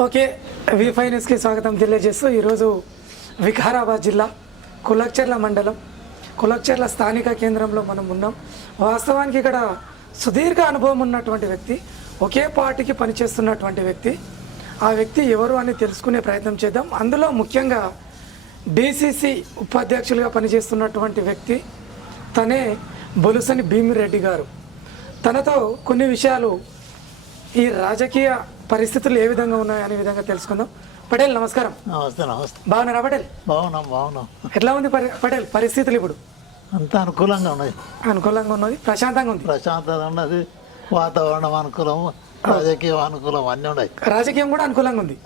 Okay we ఫైనల్స్కి స్వాగతం తెలియజేస్తూ ఈరోజు వికారాబాద్ జిల్లా కులక్చర్ల మండలం కులక్చర్ల స్థానిక కేంద్రంలో మనం ఉన్నాం. వాస్తవానికి ఇక్కడ సుదీర్ఘ అనుభవం ఉన్నటువంటి వ్యక్తి ఒకే పార్టీకి పనిచేస్తున్నటువంటి వ్యక్తి. ఆ వ్యక్తి ఎవరు అని తెలుసుకునే ప్రయత్నం చేద్దాం. అందులో ముఖ్యంగా డీసీసీ ఉపాధ్యక్షులుగా పనిచేస్తున్నటువంటి వ్యక్తి తనే బొలుసని భీమిరెడ్డి గారు. తనతో కొన్ని విషయాలు ఈ రాజకీయ పరిస్థితులు ఏ విధంగా ఉన్నాయి అనే విధంగా తెలుసుకుందాం. పటేల్ నమస్కారం. నమస్తే నమస్తే. బాగున్నారా పటేల్? బాగున్నాం బాగున్నాం. ఎట్లా ఉంది పటేల్ పరిస్థితులు ఇప్పుడు? అంతా అనుకూలంగా ఉన్నది అనుకూలంగా ఉన్నది ప్రశాంతంగా ఉంది. ప్రశాంతత ఉన్నది వాతావరణం అనుకూలం రాజకీయం అనుకూలం అన్నీ ఉన్నాయి. రాజకీయం కూడా అనుకూలంగా ఉంది.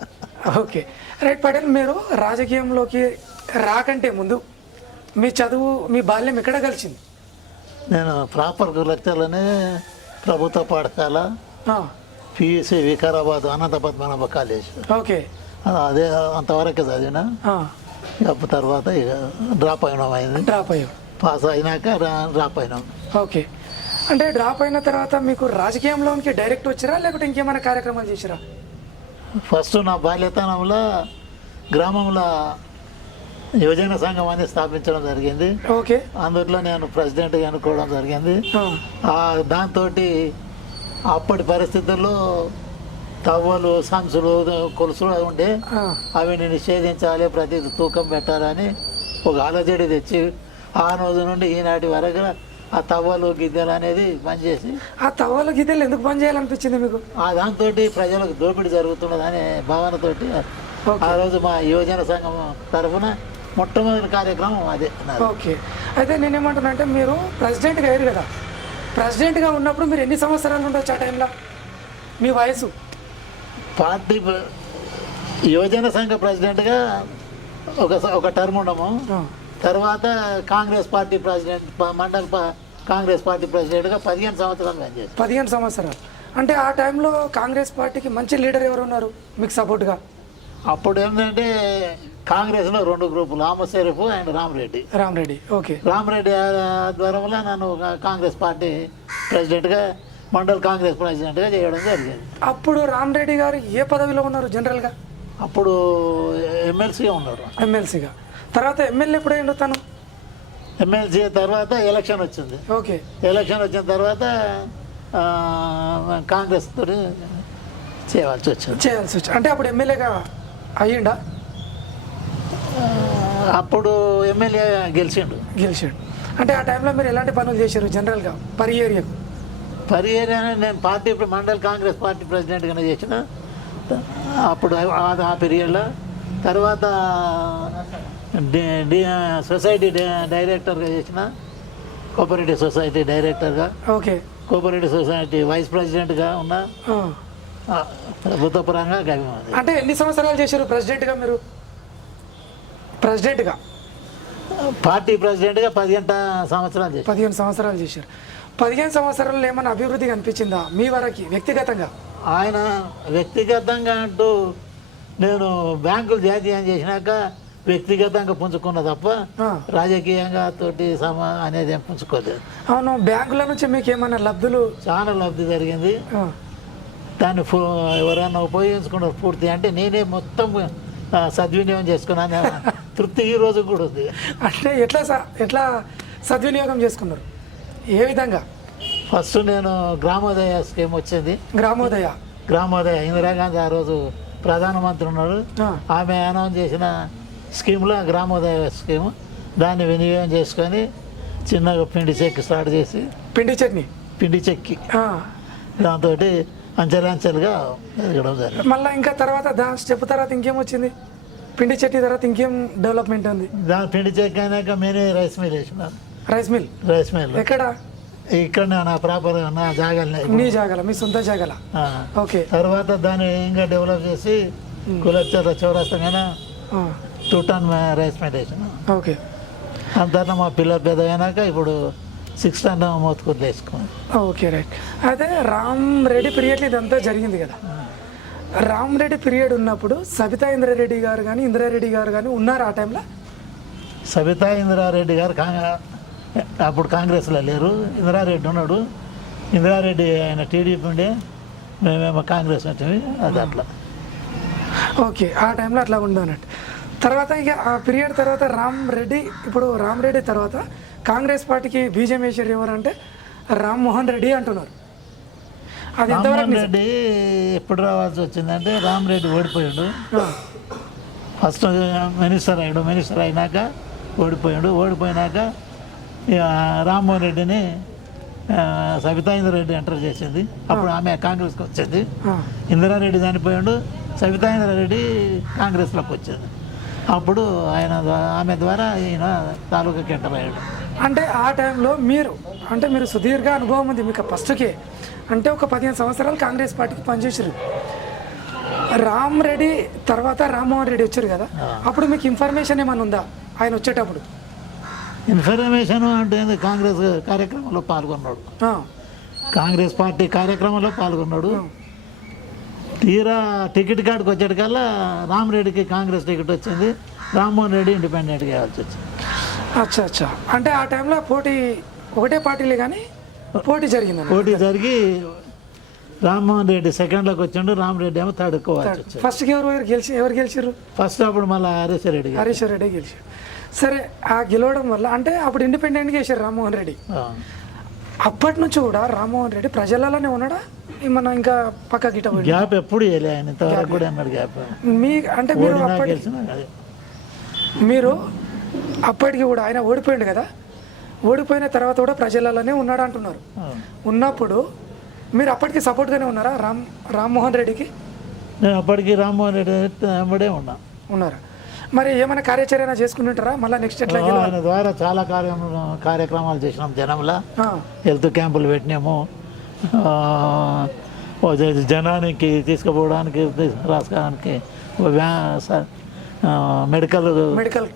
ఓకే. రైట్ పటేల్ మీరు రాజకీయంలోకి రాకంటే ముందు మీ చదువు మీ బాల్యం ఎక్కడ కలిసింది నేను ప్రాపర్ లెక్చర్లోనే ప్రభుత్వ పాఠశాల ఆ, PSC Vikarabad Anantha Padmanabha college. Okay. అదే అంతవరకే చదివిన. ఇక తర్వాత ఇక డ్రాప్ అయినాం అయింది. డ్రాప్ అయ్యావు. పాస్ అయినాక డ్రాప్ అయినాం. ఓకే. అంటే డ్రాప్ అయిన తర్వాత మీకు రాజకీయంలోకి డైరెక్ట్ వచ్చారా లేకపోతే ఇంకేమైనా కార్యక్రమాలు చేసిరా ఫస్ట్ నా బాల్యతనంలో గ్రామంలో యువజన సంఘం అనేది స్థాపించడం జరిగింది. ఓకే. అందులో నేను ప్రెసిడెంట్గా అనుకోవడం జరిగింది. దాంతో అప్పటి పరిస్థితుల్లో తవ్వలు సంచులు కొలుసులు అవి ఉండే అవిని నిషేధించాలి ప్రతి తూకం పెట్టాలని ఒక ఆలోచన తెచ్చి ఆ రోజు నుండి ఈనాటి వరకు ఆ తవ్వలు గిద్దెలు అనేది పనిచేసి ఆ తవ్వల గిద్దెలు ఎందుకు పని చేయాలనిపించింది మీకు? ఆ దాంతో ప్రజలకు దోపిడీ జరుగుతున్నదనే భావనతోటి ఆ రోజు మా యువజన సంఘం తరఫున మొట్టమొదటి కార్యక్రమం అదే. ఓకే. అయితే నేనేమంటున్నా అంటే మీరు ప్రెసిడెంట్గా అయ్యారు కదా. ప్రెసిడెంట్గా ఉన్నప్పుడు మీరు ఎన్ని సంవత్సరాలు ఉండొచ్చు ఆ టైంలో మీ వయసు? పార్టీ ప్ర- యువజన సంఘ ప్రెసిడెంట్గా ఒక ఒక టర్మ్ ఉండము. తర్వాత కాంగ్రెస్ పార్టీ ప్రెసిడెంట్ మండల కాంగ్రెస్ పార్టీ ప్రెసిడెంట్గా పదిహేను సంవత్సరాలు పనిచేసి పదిహేను సంవత్సరాలు. అంటే ఆ టైంలో కాంగ్రెస్ పార్టీకి మంచి లీడర్ ఎవరు ఉన్నారు? మీకు సపోర్ట్గా అప్పుడు ఏంటంటే కాంగ్రెస్లో రెండు గ్రూపులు ఆమశరీఫ్ అండ్ రామరెడ్డి. రామరెడ్డి ఓకే. రామరెడ్డి ఆధ్వర్యంలో నన్ను కాంగ్రెస్ పార్టీ ప్రెసిడెంట్గా మండల్ కాంగ్రెస్ ప్రెసిడెంట్గా చేయడం జరిగింది. అప్పుడు రామరెడ్డి గారు ఏ పదవిలో ఉన్నారు జనరల్గా? అప్పుడు ఎమ్మెల్సీగా ఉన్నారు. ఎమ్మెల్సీగా. తర్వాత ఎమ్మెల్యే ఎప్పుడైండు తను? ఎమ్మెల్సీ తర్వాత ఎలక్షన్ వచ్చింది. ఓకే. ఎలక్షన్ వచ్చిన తర్వాత కాంగ్రెస్ తోటి చేయవలసి వచ్చింది. చేయాల్సి వచ్చి అంటే అప్పుడు ఎమ్మెల్యేగా అయ్యిండా? అప్పుడు ఎమ్మెల్యే గెలిచిండు. గెలిచాడు. అంటే ఆ టైంలో మీరు ఎలాంటి పనులు చేశారు జనరల్గా పర్ ఏరియాకు పర్ ఏరియా నేను పార్టీ మండల్ కాంగ్రెస్ పార్టీ ప్రెసిడెంట్గానే చేసిన. అప్పుడు ఆ- పీరియడ్లో. తర్వాత సొసైటీ డైరెక్టర్గా చేసిన. కోఆపరేటివ్ సొసైటీ డైరెక్టర్గా. ఓకే. కోఆపరేటివ్ సొసైటీ వైస్ ప్రెసిడెంట్గా ఉన్న. ప్రభుత్వ పరంగా అంటే ఎన్ని సంవత్సరాలు చేశారు ప్రెసిడెంట్గా మీరు? ప్రెసిడెంట్గా. పార్టీ ప్రెసిడెంట్గా పదిహేను సంవత్సరాలు చేసిన పదిహేను సంవత్సరాలు చేశారు. పదిహేను సంవత్సరాల్లో ఏమైనా అభివృద్ధి కనిపించిందా మీ వరకు వ్యక్తిగతంగా? ఆయన వ్యక్తిగతంగా అంటూ నేను బ్యాంకులు జాతీయం చేసినాక వ్యక్తిగతంగా పుంజుకున్న తప్ప. రాజకీయంగా తోటి సమా అనేది ఏం పుంజుకోలేదు. అవును బ్యాంకుల నుంచి మీకు ఏమైనా లబ్ధులు? చాలా లబ్ధి జరిగింది. దాన్ని ఫు- ఎవరైనా ఉపయోగించుకున్నారు పూర్తి అంటే నేనే మొత్తం సద్వినియోగం చేసుకున్నాను తృప్తి ఈ రోజు కూడా ఉంది. అంటే ఎట్లా స- ఎట్లా సద్వినియోగం చేసుకున్నారు? ఏ విధంగా? ఫస్ట్ నేను గ్రామోదయ స్కీమ్ వచ్చింది. గ్రామోదయ. గ్రామోదయ ఇందిరాగాంధీ ఆ రోజు ప్రధానమంత్రి ఉన్నాడు. ఆమె అనౌన్స్ చేసిన స్కీమ్లో గ్రామోదయ స్కీమ్ దాన్ని వినియోగం చేసుకొని చిన్నగా పిండి చెక్కి స్టార్ట్ చేసి పిండి చట్నీ పిండి చెక్కి. దాంతో అంచెలంచెలుగా ఎదగడం జరిగింది. మళ్ళీ ఇంకా తర్వాత దా స్టెప్ తర్వాత ఇంకేం వచ్చింది? పిండి చట్నీ తర్వాత ఇంకేం డెవలప్మెంట్ ఉంది? దాని పిండి చెక్కి అయినాక మేనే రైస్ మిల్ వేసిన రైస్ మిల్? Rice mill. ఎక్కడ? ఇక్కడ నా ప్రాపర్ నా జాగాలనే మీ జాగల మీ సొంత జాగల. ఓకే. తర్వాత దాన్ని ఇంకా డెవలప్ చేసి కులచర చౌరస్తంగా ఆ, టూ టన్ రైస్ మిల్ వేసిన. ఓకే. అంతా మా పిల్లలు పెద్ద అయినాక ఇప్పుడు సిక్స్ టన్ మోతుకులు వేసుకున్నాం ఓకే రైట్. అయితే రామ్ రెడ్డి పీరియడ్లో ఇదంతా జరిగింది కదా. రామ్ రెడ్డి పీరియడ్ ఉన్నప్పుడు సబితా ఇంద్రారెడ్డి గారు కానీ ఇందిరారెడ్డి గారు కానీ ఉన్నారు ఆ టైంలో సబితా ఇందిరారెడ్డి గారు అప్పుడు కాంగ్రెస్లో లేరు. ఇందిరారెడ్డి ఉన్నాడు. ఇందిరారెడ్డి ఆయన టీడీపీ ఉండే. మేమేమో కాంగ్రెస్ వచ్చింది అది అట్లా. ఓకే ఆ టైంలో అట్లా ఉండు అన్నట్టు తర్వాత ఇక ఆ పీరియడ్ తర్వాత రామ్ రెడ్డి ఇప్పుడు రామ్ రెడ్డి తర్వాత కాంగ్రెస్ పార్టీకి బీజం వేసారు ఎవరంటే రామ్ మోహన్ రెడ్డి అంటున్నారు. అది ఎంతవరకు రామ్మోహన్? రెడ్డి ఎప్పుడు రావాల్సి వచ్చిందంటే రామరెడ్డి ఓడిపోయాడు. ఆ, ఫస్ట్ మినిస్టర్ అయ్యాడు. మినిస్టర్ అయినాక ఓడిపోయాడు. ఓడిపోయినాక రామ్మోహన్ రెడ్డిని ఆ, సబితాయింద్ర రెడ్డి ఎంటర్ చేసింది. అప్పుడు ఆమె కాంగ్రెస్కి వచ్చింది. ఇందిరారెడ్డి చనిపోయాడు. సబితాయింద్ర రెడ్డి కాంగ్రెస్లోకి వచ్చింది. అప్పుడు ఆయన ఆమె ద్వారా ఈయన తాలూకాకి ఎంటర్ అయ్యాడు అంటే ఆ టైంలో మీరు అంటే మీరు సుదీర్ఘ అనుభవం ఉంది మీకు ఫస్ట్కే. అంటే ఒక పదిహేను సంవత్సరాలు కాంగ్రెస్ పార్టీకి పనిచేసారు రామ్ రెడ్డి తర్వాత రామ్మోహన్ రెడ్డి వచ్చారు కదా. అప్పుడు మీకు ఇన్ఫర్మేషన్ ఏమైనా ఉందా? ఆయన వచ్చేటప్పుడు. ఇన్ఫర్మేషన్ అంటే? కాంగ్రెస్ కార్యక్రమంలో పాల్గొన్నాడు. కాంగ్రెస్ పార్టీ కార్యక్రమంలో పాల్గొన్నాడు. తీరా టికెట్ కాడికి వచ్చేటికల్లా రామరెడ్డికి కాంగ్రెస్ టికెట్ వచ్చింది. రామ్మోహన్ రెడ్డి ఇండిపెండెంట్గా వచ్చింది. అచ్చా అచ్చా. అంటే ఆ టైంలో పోటీ ఒకటే పార్టీలే కానీ పోటీ జరిగిందన్న పోటీ జరిగి రామ్మోహన్ రెడ్డి సెకండ్లోకి వచ్చిండు రామరెడ్డి ఏమో థర్డ్ ఫస్ట్కి ఎవరు ఎవరు గెలిచి ఎవరు గెలిచారు ఫస్ట్ అప్పుడు మళ్ళీ హరీష్ రెడ్డి హరీశ్వర్ రెడ్డి గెలిచారు సరే ఆ గెలవడం వల్ల అంటే అప్పుడు ఇండిపెండెంట్గా వేసారు రామ్మోహన్ రెడ్డి. అప్పటి నుంచి కూడా రామ్మోహన్ రెడ్డి ప్రజలలోనే ఉన్నాడా? ఏమన్నా ఇంకా పక్క గిట? గ్యాప్ ఎప్పుడు ఆయన కూడా అన్నాడు గ్యాప్? మీ అంటే మీరు. మీరు అప్పటికి కూడా ఆయన ఓడిపోయిండు కదా. ఓడిపోయిన తర్వాత కూడా ప్రజలలోనే ఉన్నాడు అంటున్నారు. ఉన్నప్పుడు మీరు అప్పటికి సపోర్ట్గానే ఉన్నారా? రామ్ రామ్మోహన్ రెడ్డికి? నేను అప్పటికి రామ్మోహన్ రెడ్డి వెంబడే ఉన్నా. ఉన్నారు? మరి ఏమైనా కార్యాచరణ చేసుకుంటుంటారా? మళ్ళీ నెక్స్ట్ ఎట్లా? ఆయన ద్వారా చాలా కార్యం కార్యక్రమాలు చేసినాం జనంలో. హెల్త్ క్యాంపులు పెట్టినాము. జనానికి తీసుకుపోవడానికి రాసుకోవడానికి మెడికల్ మెడికల్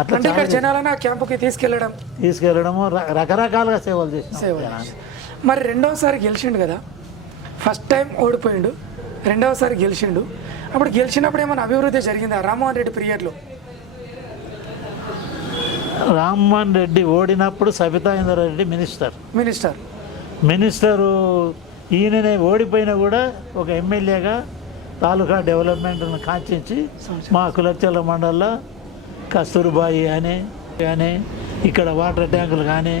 అట్లా అంటే ఇక్కడ జనాలను ఆ క్యాంపుకి తీసుకెళ్ళడం. తీసుకెళ్ళడము రకరకాలుగా సేవలు చేసినాం. మరి రెండవసారి గెలిచిండు కదా ఫస్ట్ టైం ఓడిపోయిండు రెండవసారి గెలిచిండు. అప్పుడు గెలిచినప్పుడు ఏమైనా అభివృద్ధి జరిగిందా రామ్మోహన్ రెడ్డి పీరియడ్లో? Rammohan Reddy ఓడినప్పుడు Sabitha Indra Reddy minister. Minister. Minister ఈయననే ఓడిపోయినా కూడా ఒక ఎమ్మెల్యేగా తాలూకా డెవలప్మెంట్ను కాంక్షించి మా కులచల మండలంలో కస్తూర్బాయి అని కానీ ఇక్కడ వాటర్ ట్యాంకులు కానీ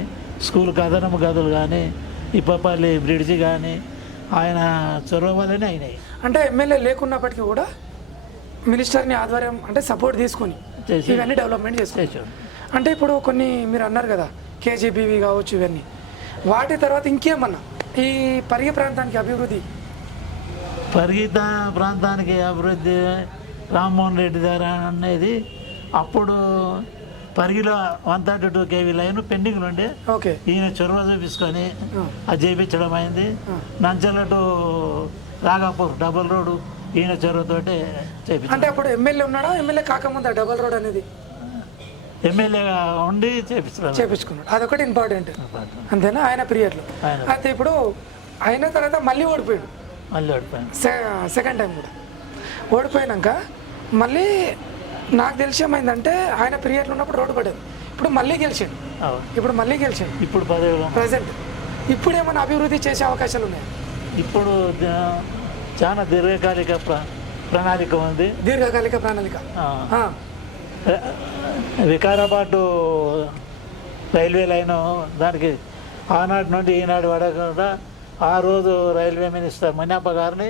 స్కూల్ కథనము గదులు కానీ ఇప్పపల్లి బ్రిడ్జి కానీ ఆయన చొరవ వల్లనే అయినాయి. అంటే ఎమ్మెల్యే లేకున్నప్పటికీ కూడా మినిస్టర్ని ఆధ్వర్యం అంటే సపోర్ట్ తీసుకొని ఇవన్నీ డెవలప్మెంట్ చేసుకొని చేశాడు అంటే ఇప్పుడు కొన్ని మీరు అన్నారు కదా కేజీబీవి కావచ్చు ఇవన్నీ. వాటి తర్వాత ఇంకేమన్నా? ఈ పరిగె ప్రాంతానికి అభివృద్ధి పరిగీత ప్రాంతానికి అభివృద్ధి రామ్మోహన్ రెడ్డి గారు అనేది అప్పుడు పరిగిలో one thirty two KV line pending ఉండే. ఓకే. ఈయన చొరవ చూపించుకొని అది చేయించడం అయింది. Nanchala to Ragapur double road ఈయన చొరవతోటి చేయించాం అంటే అప్పుడు ఎమ్మెల్యే ఉన్నాడా? ఎమ్మెల్యే కాకముందా డబల్ రోడ్ అనేది? ఎమ్మెల్యేగా ఉండి చేపించడం చేపించుకున్నాడు. అదొకటి ఇంపార్టెంట్ అంతేనా? ఆయన పీరియడ్లో. అయితే ఇప్పుడు అయిన తర్వాత మళ్ళీ ఓడిపోయాడు. మళ్ళీ ఓడిపోయాను. సె- సెకండ్ టైం కూడా. ఓడిపోయినాక మళ్ళీ నాకు తెలిసి ఏమైందంటే ఆయన పీరియడ్లో ఉన్నప్పుడు రోడ్డు పడ్డది. ఇప్పుడు మళ్ళీ గెలిచాడు. ఇప్పుడు మళ్ళీ గెలిచాడు. ఇప్పుడు ప్రజెంట్ ఇప్పుడు ఏమైనా అభివృద్ధి చేసే అవకాశాలు ఉన్నాయి? ఇప్పుడు చాలా దీర్ఘకాలిక ప్ర ప్రణాళిక ఉంది. దీర్ఘకాలిక ప్రణాళిక. వికారాబాద్ రైల్వే లైన్ దానికి ఆనాటి నుండి ఈనాడు వరకు కూడా ఆ రోజు రైల్వే మినిస్టర్ మన్యప్ప గారిని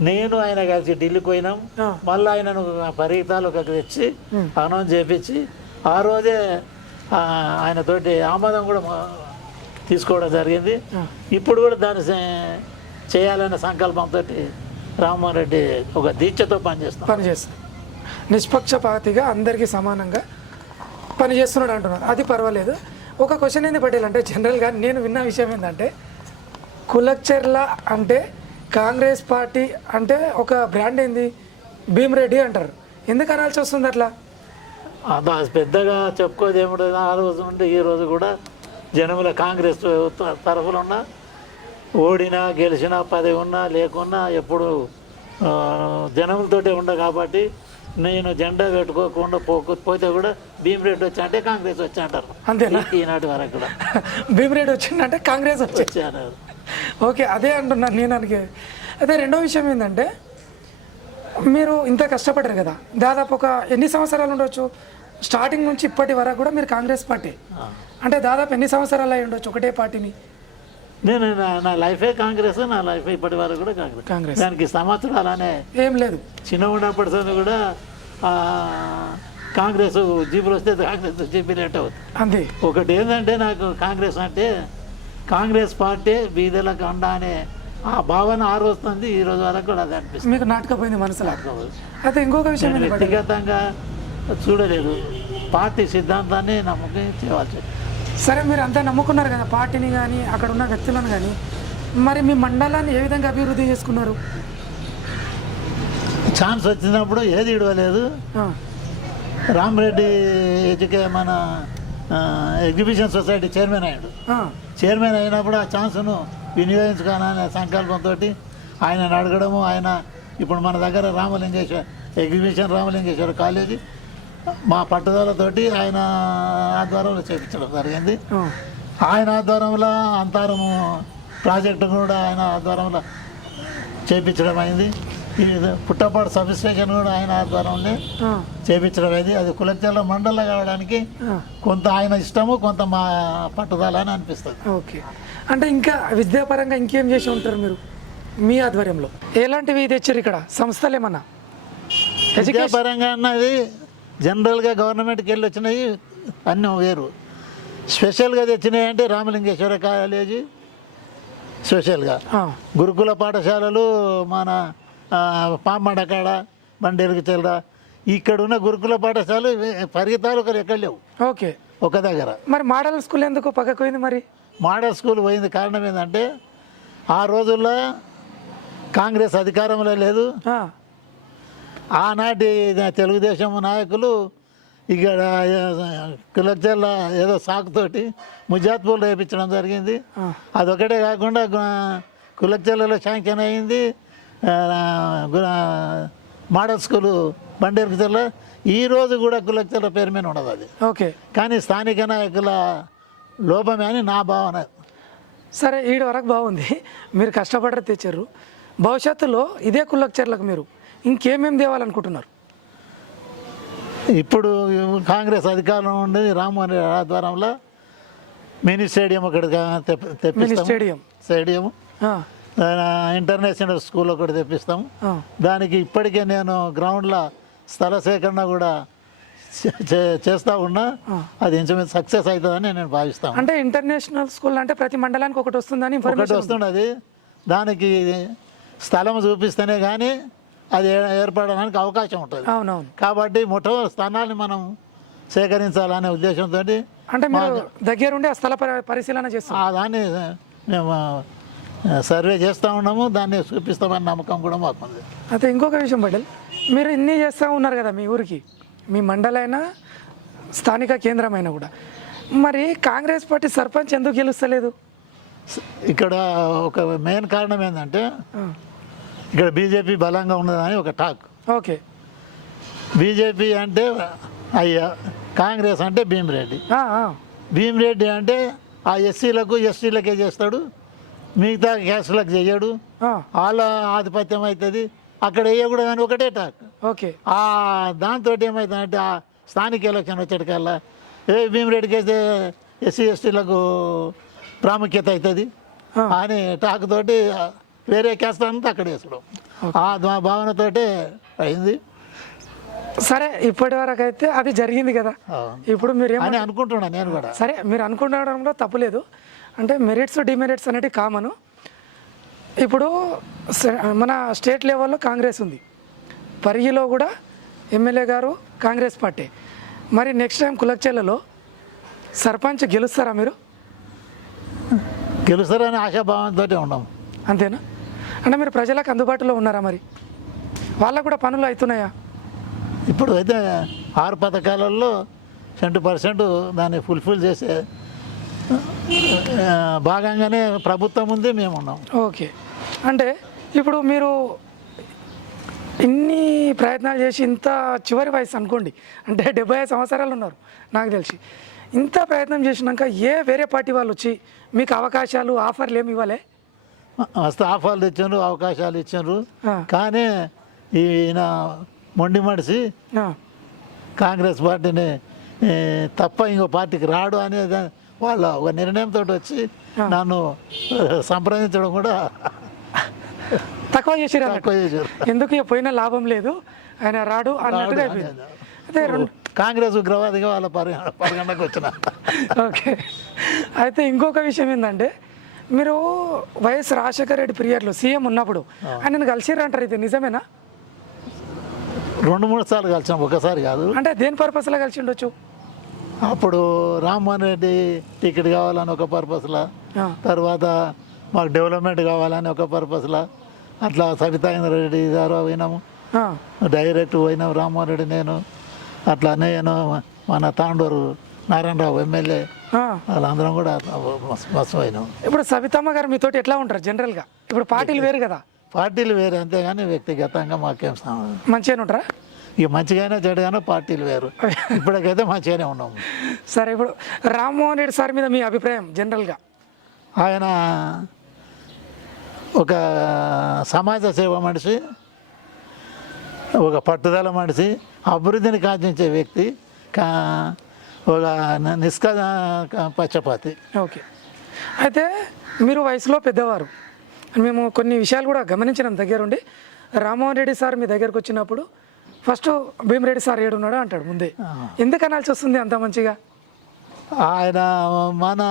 నేను ఆయన కలిసి ఢిల్లీకి పోయినాం. మళ్ళీ ఆయనను పరిగెతాలకు తెచ్చి అనౌన్స్ చేపించి ఆ రోజే ఆ, ఆయనతోటి ఆమోదం కూడా తీసుకోవడం జరిగింది. ఇప్పుడు కూడా దాన్ని చేయాలనే సంకల్పంతో రామ్మోహన్ రెడ్డి ఒక దీక్షతో పనిచేస్తాం పనిచేస్తాడు నిష్పక్షపాతిగా అందరికీ సమానంగా పనిచేస్తున్నాడు అంటున్నారు. అది పర్వాలేదు. ఒక క్వశ్చన్ ఏంది పటేల్ అంటే జనరల్గా నేను విన్న విషయం ఏంటంటే కులక్చెర్ల అంటే కాంగ్రెస్ పార్టీ అంటే ఒక బ్రాండ్ ఏంది? భీమరెడ్డి అంటారు. ఎందుకు అనాల్సి వస్తుంది అట్లా? పెద్దగా చెప్పుకోదు ఏముండదు ఆ రోజు నుండి ఈ రోజు కూడా జనముల కాంగ్రెస్ తరఫున ఉన్న ఓడినా గెలిచినా పదవి ఉన్నా లేకున్నా ఎప్పుడు జనములతోటే ఉండ కాబట్టి నేను జెండా పెట్టుకోకుండా పోకపోతే కూడా భీమిరెడ్డి వచ్చా అంటే కాంగ్రెస్ వచ్చి అంటారు. అంతేనా? ఈనాటి వరకు కూడా. భీమరెడ్డి వచ్చిందంటే కాంగ్రెస్ వచ్చి. వచ్చి అన్నారు. ఓకే అదే అంటున్నాను నేను అనుకే అదే రెండో విషయం ఏంటంటే మీరు ఇంత కష్టపడ్డారు కదా. దాదాపు ఒక ఎన్ని సంవత్సరాలు ఉండొచ్చు? స్టార్టింగ్ నుంచి ఇప్పటి వరకు కూడా మీరు కాంగ్రెస్ పార్టీ. అంటే దాదాపు ఎన్ని సంవత్సరాలు అయి ఉండొచ్చు ఒకటే పార్టీని? నేను నా లైఫే కాంగ్రెస్ నా లైఫ్ ఇప్పటి వరకు కూడా కాంగ్రెస్. కాంగ్రెస్. దానికి సంవత్సరం అలానే ఏం లేదు. చిన్న ఉన్నప్పటి కూడా కాంగ్రెస్ జీపులు వస్తే కాంగ్రెస్ జీపీ లేట్ అవుతుంది. అంతే. ఒకటి ఏంటంటే నాకు కాంగ్రెస్ అంటే కాంగ్రెస్ పార్టీ బీదలకు అండ అనే ఆ భావన ఆ రోజు ఉంది ఈ రోజు వరకు కూడా అది అనిపిస్తుంది. మీకు నాటకపోయింది మనసులో. అయితే ఇంకొక విషయం? వ్యక్తిగతంగా చూడలేదు. పార్టీ సిద్ధాంతాన్ని నమ్మకం చేయవచ్చు సరే మీరు అంతా నమ్ముకున్నారు కదా పార్టీని కానీ అక్కడ ఉన్న వ్యక్తులను కానీ మరి మీ మండలాన్ని ఏ విధంగా అభివృద్ధి చేసుకున్నారు? ఛాన్స్ వచ్చినప్పుడు ఏది ఇడవలేదు. రామరెడ్డి ఎడ్యుకే మన ఎగ్జిబిషన్ సొసైటీ చైర్మన్ అయ్యాడు. చైర్మన్ అయినప్పుడు ఆ ఛాన్స్ను వినియోగించుకోవాలనే సంకల్పంతో ఆయన అడగడము ఆయన ఇప్పుడు మన దగ్గర రామలింగేశ్వర ఎగ్జిబిషన్ రామలింగేశ్వర కాలేజీ మా పట్టుదలతోటి ఆయన ఆధ్వర్యంలో చేపించడం జరిగింది. ఆయన ఆధ్వర్యంలో అంతరము ప్రాజెక్టు కూడా ఆయన ఆధ్వర్యంలో చేపించడం అయింది. ఈ పుట్టపాడు సబ్ స్టేషన్ కూడా ఆయన ఆధ్వర్యంలో ఆ, చేపించడం అయింది అది కులచర్ల మండలం కావడానికి కొంత ఆయన ఇష్టము కొంత మా పట్టుదల అని అనిపిస్తుంది. ఓకే. అంటే ఇంకా విద్యాపరంగా ఇంకేం చేసి ఉంటారు మీరు మీ ఆధ్వర్యంలో? ఎలాంటివి తెచ్చారు ఇక్కడ? సంస్థలు ఏమన్నా? విద్యాపరంగా అన్నది జనరల్గా గవర్నమెంట్కి వెళ్ళి వచ్చినాయి అన్నీ వేరు. స్పెషల్గా తెచ్చినాయి అంటే రామలింగేశ్వర కాలేజీ స్పెషల్గా. గురుకుల పాఠశాలలు మన ఆ, పామడకాడ బండెరుగు చెల్లర. ఇక్కడ ఉన్న గురుకుల పాఠశాలలు పరిగెత్తాలు ఒకరు ఎక్కడ లేవు. ఓకే. ఒక దగ్గర. మరి మోడల్ స్కూల్ ఎందుకు పక్కకు పోయింది మరి? మోడల్ స్కూల్ పోయింది కారణం ఏంటంటే ఆ రోజుల్లో కాంగ్రెస్ అధికారంలో లేదు. ఆనాటి తెలుగుదేశం నాయకులు ఇక్కడ కులచర్ల ఏదో సాకుతోటి ముజాత్పూర్ వేయించడం జరిగింది. అదొకటే కాకుండా కులచర్లలో శాంక్షన్ అయింది. మోడల్ స్కూలు బండేరుకుచర్ల ఈ రోజు కూడా కులచర్ల పేరు మీద ఉండదు అది. ఓకే. కానీ స్థానిక నాయకుల లోపమే అని నా భావన. సరే ఈడ వరకు బాగుంది. మీరు కష్టపడరు తెచ్చారు. భవిష్యత్తులో ఇదే కుల్లక్చర్లకు మీరు ఇంకేమేమి తేవాలనుకుంటున్నారు? ఇప్పుడు కాంగ్రెస్ అధికారంలో ఉండేది రామ్మోహన్ రెడ్డి ఆధ్వర్యంలో మినీ స్టేడియం ఒకటి స్టేడియం. స్టేడియం ఇంటర్నేషనల్ స్కూల్ ఒకటి తెప్పిస్తాం. దానికి ఇప్పటికే నేను గ్రౌండ్లో స్థల సేకరణ కూడా చేస్తా ఉన్నా. అది ఇంచుమించు సక్సెస్ అవుతుందని నేను భావిస్తాను అంటే ఇంటర్నేషనల్ స్కూల్ అంటే ప్రతి మండలానికి ఒకటి వస్తుందని ఒకటి వస్తున్నది దానికి స్థలం చూపిస్తేనే కానీ అది ఏర్పడడానికి అవకాశం ఉంటుంది. అవునవును. కాబట్టి మొట్టమొదటి స్థానాన్ని మనం సేకరించాలనే ఉద్దేశంతో అంటే దగ్గరుండి ఆ స్థల పరి- పరిశీలన చేస్తారు ఆ దాన్ని మేము సర్వే చేస్తూ ఉన్నాము దాన్ని చూపిస్తామని నమ్మకం కూడా మాకు అయితే ఇంకొక విషయం పటేల్ మీరు ఇన్ని చేస్తూ ఉన్నారు కదా మీ ఊరికి మీ మండలైనా స్థానిక కేంద్రమైనా కూడా. మరి కాంగ్రెస్ పార్టీ సర్పంచ్ ఎందుకు గెలుస్తలేదు? ఇక్కడ ఒక మెయిన్ కారణం ఏంటంటే ఇక్కడ బీజేపీ బలంగా ఉన్నదని ఒక టాక్. ఓకే. బీజేపీ అంటే అయ్యా కాంగ్రెస్ అంటే భీమిరెడ్డి. భీమిరెడ్డి అంటే ఆ ఎస్సీలకు ఎస్టీలకే చేస్తాడు మిగతా క్యాస్టులకు చెయ్యడు ఆ, వాళ్ళ ఆధిపత్యం అవుతుంది. అక్కడ వేయకూడదని ఒకటే టాక్. ఓకే. ఆ దాంతో ఏమవుతుందంటే ఆ స్థానిక ఎలక్షన్ వచ్చేటికల్లా ఏ భీమిరెడ్డికి అయితే ఎస్సీ ఎస్టీలకు ప్రాముఖ్యత అవుతుంది. అని టాక్ తోటి వేరే క్యాస్ట్ అంతా అక్కడ వేసడం ఆ భావనతోటే అయింది. సరే ఇప్పటి వరకు అయితే అది జరిగింది కదా. ఇప్పుడు మీరు అని అనుకుంటున్నా నేను కూడా. సరే మీరు అనుకుంటడంలో తప్పులేదు. అంటే మెరిట్స్ డిమెరిట్స్ అనేవి కామను ఇప్పుడు మన స్టేట్ లెవెల్లో కాంగ్రెస్ ఉంది. పరిగిలో కూడా ఎమ్మెల్యే గారు కాంగ్రెస్ పార్టీ. మరి నెక్స్ట్ టైం కులక్చెల్లలో సర్పంచ్ గెలుస్తారా మీరు? గెలుస్తారని ఆశాభావంతో ఉన్నాం. అంతేనా? అంటే మీరు ప్రజలకు అందుబాటులో ఉన్నారా మరి? వాళ్ళకు కూడా పనులు అవుతున్నాయా? ఇప్పుడు అయితే ఆరు పథకాలలో సెంటు పర్సెంట్ దాన్ని ఫుల్ఫిల్ చేసే భాగంగానే ప్రభుత్వం ఉంది మేము ఉన్నాం. ఓకే. అంటే ఇప్పుడు మీరు ఇన్ని ప్రయత్నాలు చేసి ఇంత చివరి వయసు అనుకోండి అంటే డెబ్బై ఐదు సంవత్సరాలు ఉన్నారు నాకు తెలిసి. ఇంత ప్రయత్నం చేసినాక ఏ వేరే పార్టీ వాళ్ళు వచ్చి మీకు అవకాశాలు ఆఫర్లు ఏమి ఇవ్వలే? మస్తు ఆఫర్లు ఇచ్చారు అవకాశాలు ఇచ్చారు. కానీ ఈయన మొండి మడిసి కాంగ్రెస్ పార్టీని తప్ప ఇంకో పార్టీకి రాడు అనేది వాళ్ళ ఒక నిర్ణయంతో వచ్చి నన్ను సంప్రదించడం కూడా తక్కువ చేసిరు తక్కువ చేశారు ఎందుకు పోయినా లాభం లేదు. ఆయన రాడు అన్నట్టుగా అయిపోయింది. అదే రెండు కాంగ్రెస్ ఉగ్రవాదిగా వాళ్ళ పరి పరిగణకు వచ్చిన. ఓకే. అయితే ఇంకొక విషయం ఏంటంటే మీరు వైఎస్ రాజశేఖర రెడ్డి పీరియడ్లో సీఎం ఉన్నప్పుడు ఆయనను కలిసిర్రు అంటారు ఇది నిజమేనా? రెండు మూడు సార్లు కలిసాం ఒకసారి కాదు. అంటే దేని పర్పస్లో కలిసి ఉండొచ్చు? అప్పుడు రామ్మోహన్ రెడ్డి టికెట్ కావాలని ఒక పర్పస్లా తర్వాత మాకు డెవలప్మెంట్ కావాలని ఒక పర్పస్లా అట్లా సవితాయింద్ర రెడ్డి గారు పోయినాము. డైరెక్ట్ పోయినాం రామ్మోహన్ రెడ్డి నేను అట్లా నేను మన తాండూరు నారాయణరావు ఎమ్మెల్యే. వాళ్ళందరం కూడా మస్తు మస్తు పోయినాం. ఇప్పుడు సవితమ్మ గారు మీతోటి ఎట్లా ఉంటారు జనరల్గా ఇప్పుడు పార్టీలు వేరు కదా. పార్టీలు వేరే అంతేగాని వ్యక్తిగతంగా మాకేం మంచిగానే ఉంటారా? ఇక మంచిగానే చెడుగానో పార్టీలు వేరు. ఇప్పటికైతే మంచిగానే ఉన్నాము సరే ఇప్పుడు రామ్మోహన్ రెడ్డి సార్ మీద మీ అభిప్రాయం జనరల్గా. ఆయన ఒక సమాజ సేవ మనిషి ఒక పట్టుదల మనిషి అభివృద్ధిని కాంక్షించే వ్యక్తి కా ఒక నిష్క పక్షపాతి. ఓకే. అయితే మీరు వయసులో పెద్దవారు. మేము కొన్ని విషయాలు కూడా గమనించినాం దగ్గరుండి. రామ్మోహన్ రెడ్డి సార్ మీ దగ్గరకు వచ్చినప్పుడు ఫస్ట్ భీమరెడ్డి సార్ ఏడున్నాడు అంటాడు ముందే. ఎందుకు అనాల్సి వస్తుంది అంత మంచిగా? ఆయన మన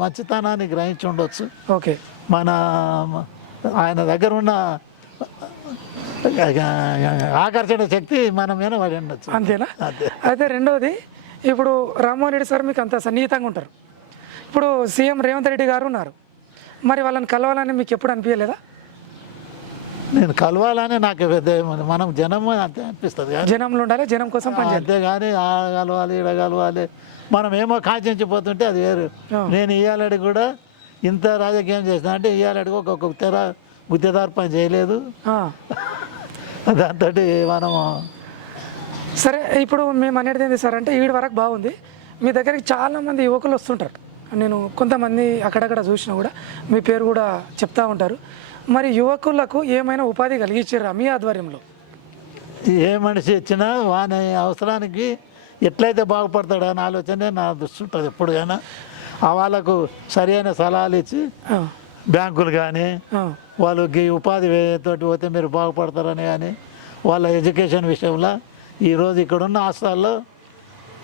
మంచితనాన్ని గ్రహించి ఉండొచ్చు. ఓకే. మన ఆయన దగ్గర ఉన్న ఆకర్షణ శక్తి మన మీద పడి ఉండొచ్చు. అంతేనా? అంతే. అయితే రెండోది ఇప్పుడు రామ్మోహన్ రెడ్డి సార్ మీకు అంత సన్నిహితంగా ఉంటారు. ఇప్పుడు సీఎం రేవంత్ రెడ్డి గారు ఉన్నారు. మరి వాళ్ళని కలవాలని మీకు ఎప్పుడు అనిపించలేదా? నేను కలవాలని నాకు. మనం జనం అంతే అనిపిస్తుంది జనంలో ఉండాలి జనం కోసం అంతేగాని ఆ కలవాలి ఈడ కలవాలి. మనం ఏమో కాంక్షించిపోతుంటే అది వేరు. నేను ఇయ్యాలడి కూడా ఇంత రాజకీయం చేసిన అంటే ఇయ్యాలడికి ఒక ఒక తెర గుత్తేదారు పని చేయలేదు. దాంతో మనము సరే ఇప్పుడు మేము అనేది ఏంటి సార్ అంటే ఈడి వరకు బాగుంది. మీ దగ్గరికి చాలా మంది యువకులు వస్తుంటారు. నేను కొంతమంది అక్కడక్కడ చూసినా కూడా మీ పేరు కూడా చెప్తా ఉంటారు. మరి యువకులకు ఏమైనా ఉపాధి కలిగించారా మీ ఆధ్వర్యంలో? ఏ మనిషి ఇచ్చినా వాని అవసరానికి ఎట్లయితే బాగుపడతాడు అనే ఆలోచనే నా దృష్టి ఉంటుంది ఎప్పుడైనా ఆ వాళ్ళకు సరైన సలహాలు ఇచ్చి బ్యాంకులు కానీ వాళ్ళకి ఉపాధి తోటి పోతే మీరు బాగుపడతారని కానీ వాళ్ళ ఎడ్యుకేషన్ విషయంలో ఈరోజు ఇక్కడున్న హాస్టల్లో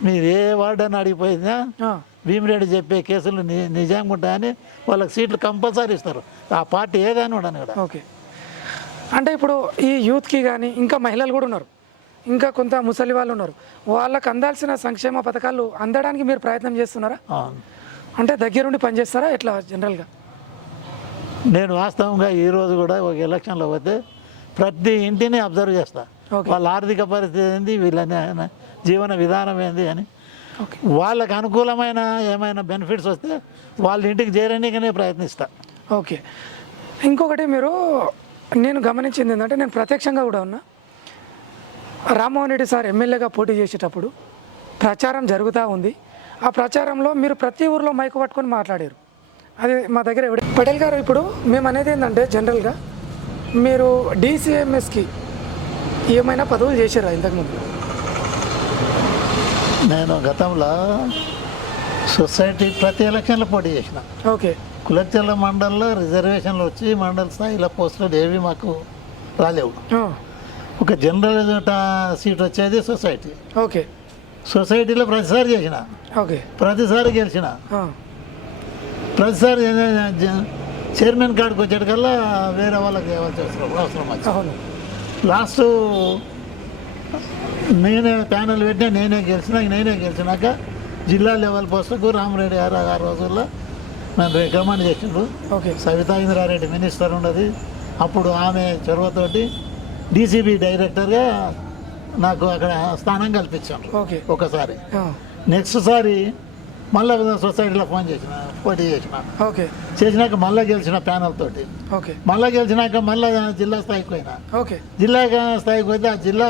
మీరు ఏ వార్డు అని అడిగిపోయినా భీమిరెడ్డి చెప్పే కేసులు నిజంగా ఉంటాయని వాళ్ళకి సీట్లు కంపల్సరీ ఇస్తారు. ఆ పార్టీ ఏదైనా ఉండను కూడా ఓకే. అంటే ఇప్పుడు ఈ యూత్కి కానీ ఇంకా మహిళలు కూడా ఉన్నారు. ఇంకా కొంత ముసలి వాళ్ళు ఉన్నారు. వాళ్ళకి అందాల్సిన సంక్షేమ పథకాలు అందడానికి మీరు ప్రయత్నం చేస్తున్నారా. అంటే దగ్గరుండి పనిచేస్తారా ఎట్లా జనరల్గా? నేను వాస్తవంగా ఈ రోజు కూడా ఒక ఎలక్షన్లో పోతే ప్రతి ఇంటిని అబ్జర్వ్ చేస్తా. ఓకే. వాళ్ళ ఆర్థిక పరిస్థితి ఏంది వీళ్ళ న- జీవన విధానం ఏంది అని. ఓకే. వాళ్ళకి అనుకూలమైన ఏమైనా బెనిఫిట్స్ వస్తే వాళ్ళ ఇంటికి చేరనీకనే ప్రయత్నిస్తా. ఓకే. ఇంకొకటి మీరు నేను గమనించింది ఏంటంటే నేను ప్రత్యక్షంగా కూడా ఉన్నా. రామ్మోహన్ రెడ్డి సార్ ఎమ్మెల్యేగా పోటీ చేసేటప్పుడు ప్రచారం జరుగుతూ ఉంది. ఆ ప్రచారంలో మీరు ప్రతి ఊర్లో మైకు పట్టుకొని మాట్లాడారు. అది మా దగ్గర ఎవడ పటేల్ గారు ఇప్పుడు మేము అనేది ఏంటంటే జనరల్గా మీరు డీసీఎంఎస్కి ఏమైనా పదవులు చేశారా ఇంతకుముందు నేను గతంలో సొసైటీ ప్రతి ఎలక్షన్లో పోటీ చేసిన. ఓకే. కులచర్ల మండలంలో రిజర్వేషన్లు వచ్చి మండల స్థాయిలో పోస్టులు ఏవి మాకు రాలేవు. ఒక జనరల్ సీట్ వచ్చేది సొసైటీ. ఓకే. సొసైటీలో ప్రతిసారి చేసిన. ఓకే. ప్రతిసారి గెలిచిన. ప్రతిసారి చైర్మన్ కాడికి వచ్చేటికల్లా వేరే వాళ్ళకి అవసరం అవసరం లాస్ట్ నేనే ప్యానల్ పెట్టినా నేనే గెలిచినా నేనే గెలిచినాక జిల్లా లెవెల్ పోస్టుకు రామరెడ్డి గారు ఆ రోజుల్లో నన్ను రికమెండ్ చేసిండ్రు. ఓకే. సవితా ఇంద్రారెడ్డి మినిస్టర్ ఉన్నది. అప్పుడు ఆమె చొరవతోటి డీసీబీ డైరెక్టర్గా నాకు అక్కడ స్థానం కల్పించాను ఓకే. ఒకసారి. నెక్స్ట్ సారి మళ్ళీ సొసైటీలో ఫోన్ చేసిన పోటీ చేసిన. ఓకే. చేసినాక మళ్ళీ గెలిచిన ప్యానల్ తోటి. ఓకే. మళ్ళీ గెలిచినాక మళ్ళీ జిల్లా స్థాయికి పోయినా. ఓకే. జిల్లా స్థాయికి పోతే ఆ జిల్లా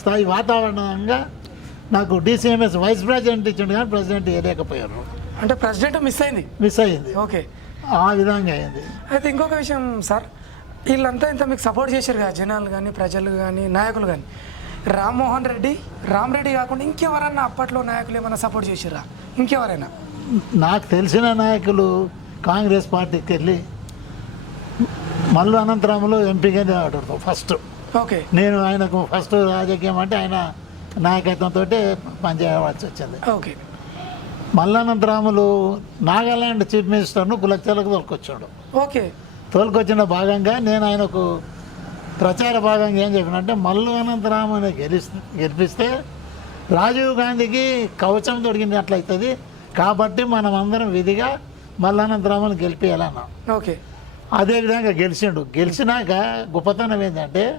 స్థాయి వాతావరణంగా నాకు డీసీఎంఎస్ వైస్ ప్రెసిడెంట్ ఇచ్చిండు కానీ ప్రెసిడెంట్ ఇవ్వలేకపోయారు అంటే ప్రెసిడెంట్ మిస్ అయింది? మిస్ అయ్యింది ఓకే. ఆ విధంగా అయింది. అయితే ఇంకొక విషయం సార్ వీళ్ళంతా ఇంత మీకు సపోర్ట్ చేశారు కదా జనాలు కానీ ప్రజలు కానీ నాయకులు కానీ. రామ్మోహన్ రెడ్డి రామ్ రెడ్డి కాకుండా ఇంకెవరన్నా అప్పట్లో నాయకులు ఏమైనా సపోర్ట్ చేసిర్రా ఇంకెవరైనా? నాకు తెలిసిన నాయకులు కాంగ్రెస్ పార్టీకి వెళ్ళి మల్లు అనంతరాములు ఎంపీగా ఆడతారు ఫస్ట్. ఓకే. నేను ఆయనకు ఫస్ట్ రాజకీయం అంటే ఆయన నాయకత్వంతో పనిచేయవలసి వచ్చింది. ఓకే. మల్లనంతరాములు నాగాలాండ్ చీఫ్ మినిస్టర్ను కులచ్చలకు తోలుకొచ్చాడు. ఓకే. తోలుకొచ్చిన భాగంగా నేను ఆయనకు ప్రచార భాగంగా ఏం చెప్పినంటే మల్లు అనంతరామని గెలిస్తే గెలిపిస్తే రాజీవ్ గాంధీకి కవచం దొరికినట్లయితుంది. కాబట్టి మనం అందరం విధిగా మల్లనంతరామని గెలిపించాలన్నాం ఓకే. అదేవిధంగా గెలిచిండు. గెలిచినాక గొప్పతనం ఏంటంటే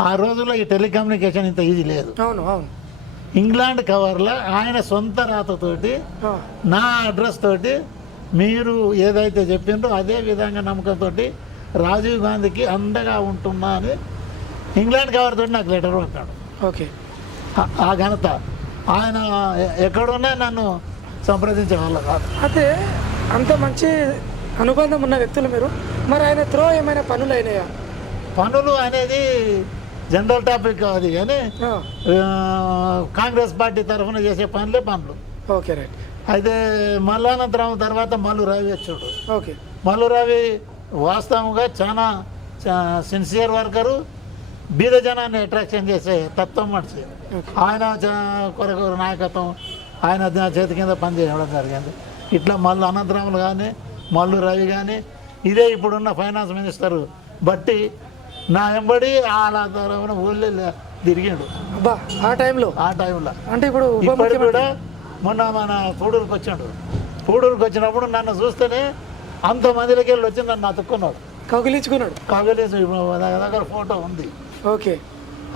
ఆ రోజుల్లో ఈ టెలికమ్యూనికేషన్ ఇంత ఈజీ లేదు. అవును అవును. ఇంగ్లాండ్ కవర్లో ఆయన సొంత రాతతోటి నా అడ్రస్ తోటి మీరు ఏదైతే చెప్పిండ్రో అదే విధంగా నమ్మకంతో రాజీవ్ గాంధీకి అండగా ఉంటున్నా అని ఇంగ్లాండ్ కవర్ తోటి నాకు లెటర్ పంపాడు. ఓకే. ఆ- ఘనత. ఆయన ఎక్కడున్నా నన్ను సంప్రదించే వాళ్ళు కాదు. అయితే అంత మంచి అనుబంధం ఉన్న వ్యక్తులు మీరు. మరి ఆయన త్రో ఏమైనా పనులు అయినాయా? పనులు అనేది జనరల్ టాపిక్ కాదు కానీ కాంగ్రెస్ పార్టీ తరఫున చేసే పనులే పనులు. Okay right. అయితే మల్లానంతరం తర్వాత మల్లు రవి వచ్చాడు. ఓకే. మల్లు రవి వాస్తవంగా చాలా సిన్సియర్ వర్కరు బీద జనాన్ని అట్రాక్షన్ చేసే తత్వం మనిషి. ఆయన చ- కొరకు నాయకత్వం ఆయన చేతి కింద పనిచేయడం జరిగింది. ఇట్లా మల్లు అనంతరాములు కానీ మల్లు రవి కానీ ఇదే ఇప్పుడున్న ఫైనాన్స్ మినిస్టర్ బట్టి నా ఎంబడి వాళ్ళ తరఫున ఊళ్ళో తిరిగాడు. అబ్బా ఆ టైంలో? ఆ టైంలో. అంటే ఇప్పుడు కూడా మొన్న మన పూడూరుకి వచ్చాడు. పూడూరుకి వచ్చినప్పుడు నన్ను చూస్తేనే అంతమందిలోకి వెళ్ళి వచ్చి నన్ను అతుక్కున్నాడు. కౌగిలించుకున్నాడు. కాగలేసి నా దగ్గర ఫోటో ఉంది. ఓకే.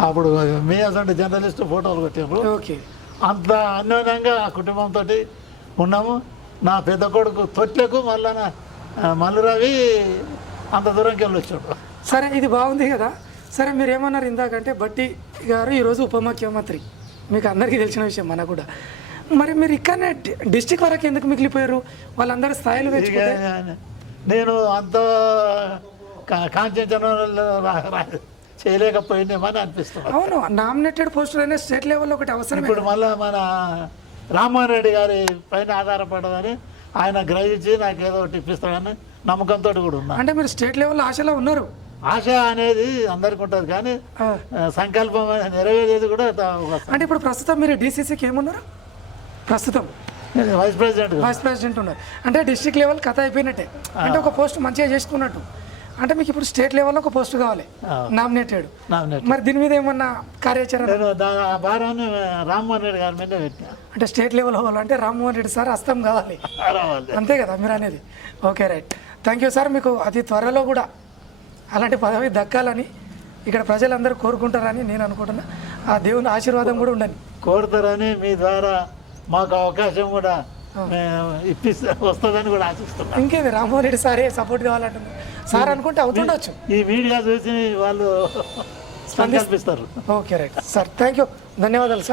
అప్పుడు మీ అసంటే జర్నలిస్ట్ ఫోటోలు కొట్టారు ఓకే. అంత అన్యోన్యంగా ఆ కుటుంబంతో ఉన్నాము. నా పెద్ద కొడుకు తొట్లకు మళ్ళా మల్లురవి అంత దూరంకి వెళ్ళి వచ్చాడు. సరే ఇది బాగుంది కదా. సరే మీరు ఏమన్నారు ఇందాకంటే బట్టి గారు ఈరోజు ఉప ముఖ్యమంత్రి మీకు అందరికీ తెలిసిన విషయం మనకు కూడా. మరి మీరు ఇక్కడనే డిస్టిక్ వరకు ఎందుకు మిగిలిపోయారు? వాళ్ళందరూ స్థాయిలు పెంచుకుంటే నేను అంత కాంచన చేయలేకపోయినామని అనిపిస్తుంది. అవును నామినేటెడ్ పోస్టులు అయినా స్టేట్ లెవెల్లో ఒకటి అవసరమే ఇప్పుడు మళ్ళా మన రామ్మోహన్ రెడ్డి గారి పైన ఆధారపడదని ఆయన గ్రహించి నాకు ఏదో ఒకటి ఇప్పిస్తాడని నమ్మకంతో కూడా ఉన్నా. అంటే మీరు స్టేట్ లెవెల్లో ఆశలో ఉన్నారు. ఆశ అనేది అందరికి ఉంటుంది కానీ సంకల్పం అనేది నెరవేరేది కూడా అంటే ఇప్పుడు ప్రస్తుతం మీరు డీసీసీకి ఏమున్నారు? ప్రస్తుతం. వైస్ ప్రెసిడెంట్ వైస్ ప్రెసిడెంట్ ఉన్నారు. అంటే డిస్ట్రిక్ట్ లెవెల్ కథ అయిపోయినట్టే. అంటే ఒక పోస్ట్ మంచిగా చేసుకున్నట్టు. అంటే మీకు ఇప్పుడు స్టేట్ లెవెల్లో ఒక పోస్ట్ కావాలి. నామినేటెడ్ నామినేట్ మరి దీని మీద ఏమన్నా కార్యాచరణ? భారాన్ని రామ్మోహన్ రెడ్డి గారి మీద పెట్టినా. అంటే స్టేట్ లెవెల్ అవ్వాలంటే రామ్మోహన్ రెడ్డి సార్ హస్తం కావాలి. అంతే కదా మీరు అనేది. Okay right thank you sir మీకు అతి త్వరలో కూడా అలాంటి పదవి దక్కాలని ఇక్కడ ప్రజలందరూ కోరుకుంటారని నేను అనుకుంటున్నా. ఆ దేవుని ఆశీర్వాదం కూడా ఉండని కోరుతారని మీ ద్వారా మాకు అవకాశం కూడా ఇప్పిస్తే వస్తుందని కూడా ఆశిస్తున్నాం. ఇంకేది రామ్మోహన్ రెడ్డి సారే సపోర్ట్ కావాలంటుంది. సార్ అనుకుంటే అవుతుండొచ్చు. ఈ మీడియా చూసి వాళ్ళు సంకల్పిస్తారు. Okay right. Sir thank you ధన్యవాదాలు సార్.